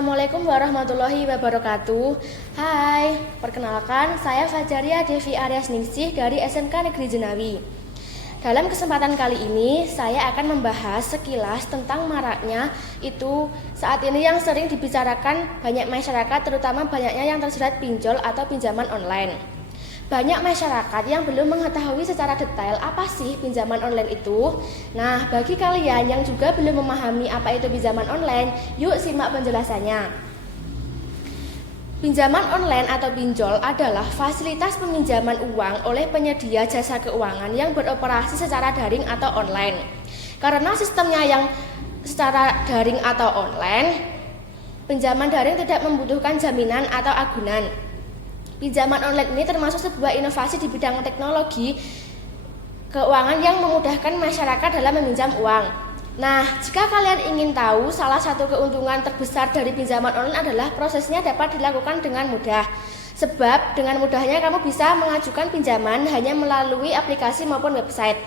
Assalamualaikum warahmatullahi wabarakatuh. Hai, perkenalkan saya Fajaria Devi Aryasningsih dari SMK Negeri Jenawi. Dalam kesempatan kali ini saya akan membahas sekilas tentang maraknya itu saat ini yang sering dibicarakan banyak masyarakat, terutama banyaknya yang terjerat pinjol atau pinjaman online. Banyak masyarakat yang belum mengetahui secara detail apa sih pinjaman online itu. Nah, bagi kalian yang juga belum memahami apa itu pinjaman online, yuk simak penjelasannya. Pinjaman online atau pinjol adalah fasilitas peminjaman uang oleh penyedia jasa keuangan yang beroperasi secara daring atau online. Karena sistemnya yang secara daring atau online, pinjaman daring tidak membutuhkan jaminan atau agunan. Pinjaman online ini termasuk sebuah inovasi di bidang teknologi keuangan yang memudahkan masyarakat dalam meminjam uang. Nah, jika kalian ingin tahu, salah satu keuntungan terbesar dari pinjaman online adalah prosesnya dapat dilakukan dengan mudah. Sebab dengan mudahnya kamu bisa mengajukan pinjaman hanya melalui aplikasi maupun website.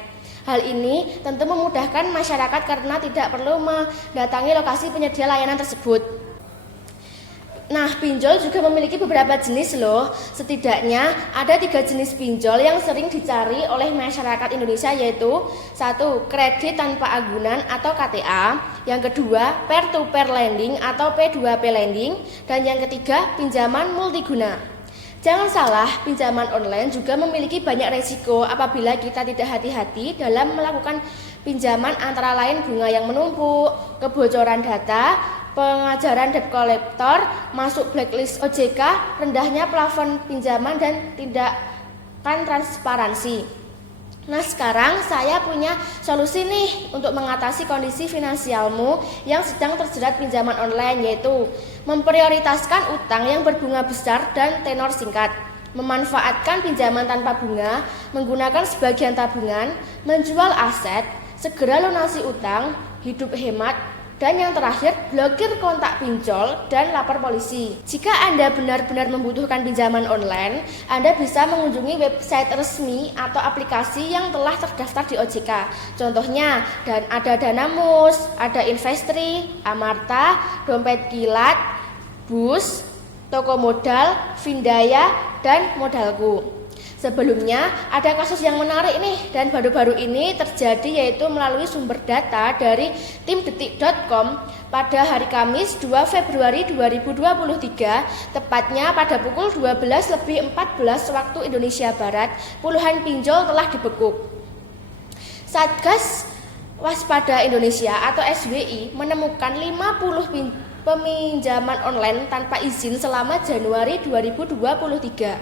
Hal ini tentu memudahkan masyarakat karena tidak perlu mendatangi lokasi penyedia layanan tersebut. Nah, pinjol juga memiliki beberapa jenis loh. Setidaknya ada 3 jenis pinjol yang sering dicari oleh masyarakat Indonesia, yaitu 1. Kredit tanpa agunan atau KTA. Yang kedua, peer-to-peer lending atau P2P lending. Dan yang ketiga, pinjaman multiguna. Jangan salah, pinjaman online juga memiliki banyak resiko apabila kita tidak hati-hati dalam melakukan pinjaman, antara lain bunga yang menumpuk, kebocoran data, pengajaran debt collector, masuk blacklist OJK, rendahnya plafon pinjaman, dan tindakan transparansi. Nah, sekarang saya punya solusi nih untuk mengatasi kondisi finansialmu yang sedang terjerat pinjaman online, yaitu memprioritaskan utang yang berbunga besar dan tenor singkat, memanfaatkan pinjaman tanpa bunga, menggunakan sebagian tabungan, menjual aset, segera lunasi utang, hidup hemat, dan yang terakhir, blokir kontak pinjol dan lapor polisi. Jika Anda benar-benar membutuhkan pinjaman online, Anda bisa mengunjungi website resmi atau aplikasi yang telah terdaftar di OJK. Contohnya, ada Danamus, ada Investri, Amarta, Dompet Kilat, Bus, Toko Modal, Findaya, dan Modalku. Sebelumnya ada kasus yang menarik nih, dan baru-baru ini terjadi, yaitu melalui sumber data dari tim detik.com pada hari Kamis 2 Februari 2023, tepatnya pada pukul 12:14 waktu Indonesia Barat, puluhan pinjol telah dibekuk. Satgas Waspada Indonesia atau SWI menemukan 50 peminjaman online tanpa izin selama Januari 2023.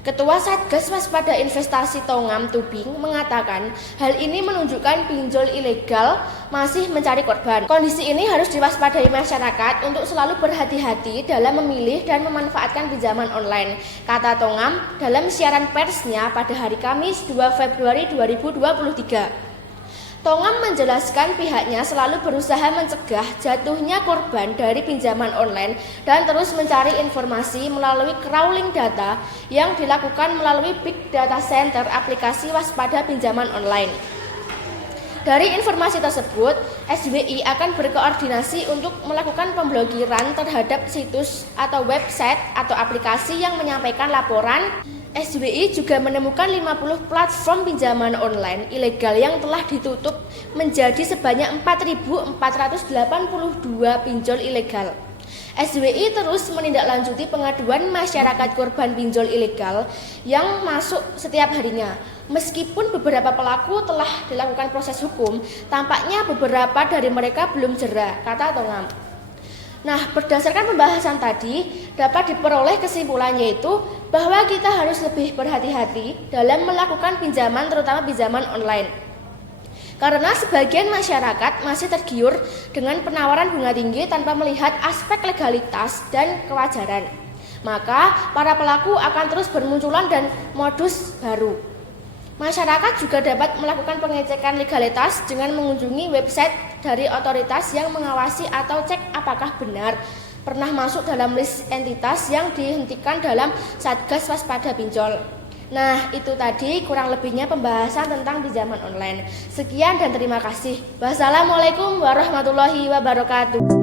Ketua Satgas Waspada Investasi Tongam Tubing mengatakan hal ini menunjukkan pinjol ilegal masih mencari korban. Kondisi ini harus diwaspadai masyarakat untuk selalu berhati-hati dalam memilih dan memanfaatkan pinjaman online, kata Tongam dalam siaran persnya pada hari Kamis 2 Februari 2023. Tongam menjelaskan pihaknya selalu berusaha mencegah jatuhnya korban dari pinjaman online dan terus mencari informasi melalui crawling data yang dilakukan melalui Big Data Center aplikasi waspada pinjaman online. Dari informasi tersebut, SWI akan berkoordinasi untuk melakukan pemblokiran terhadap situs atau website atau aplikasi yang menyampaikan laporan. SWI juga menemukan 50 platform pinjaman online ilegal yang telah ditutup menjadi sebanyak 4.482 pinjol ilegal. SWI terus menindaklanjuti pengaduan masyarakat korban pinjol ilegal yang masuk setiap harinya. Meskipun beberapa pelaku telah dilakukan proses hukum, tampaknya beberapa dari mereka belum jera, kata Tongam. Nah, berdasarkan pembahasan tadi, dapat diperoleh kesimpulan, yaitu bahwa kita harus lebih berhati-hati dalam melakukan pinjaman, terutama pinjaman online. Karena sebagian masyarakat masih tergiur dengan penawaran bunga tinggi tanpa melihat aspek legalitas dan kewajaran. Maka para pelaku akan terus bermunculan dan modus baru. Masyarakat juga dapat melakukan pengecekan legalitas dengan mengunjungi website dari otoritas yang mengawasi atau cek apakah benar pernah masuk dalam list entitas yang dihentikan dalam Satgas Waspada Pinjol. Nah, itu tadi kurang lebihnya pembahasan tentang pinjaman online. Sekian dan terima kasih. Wassalamualaikum warahmatullahi wabarakatuh.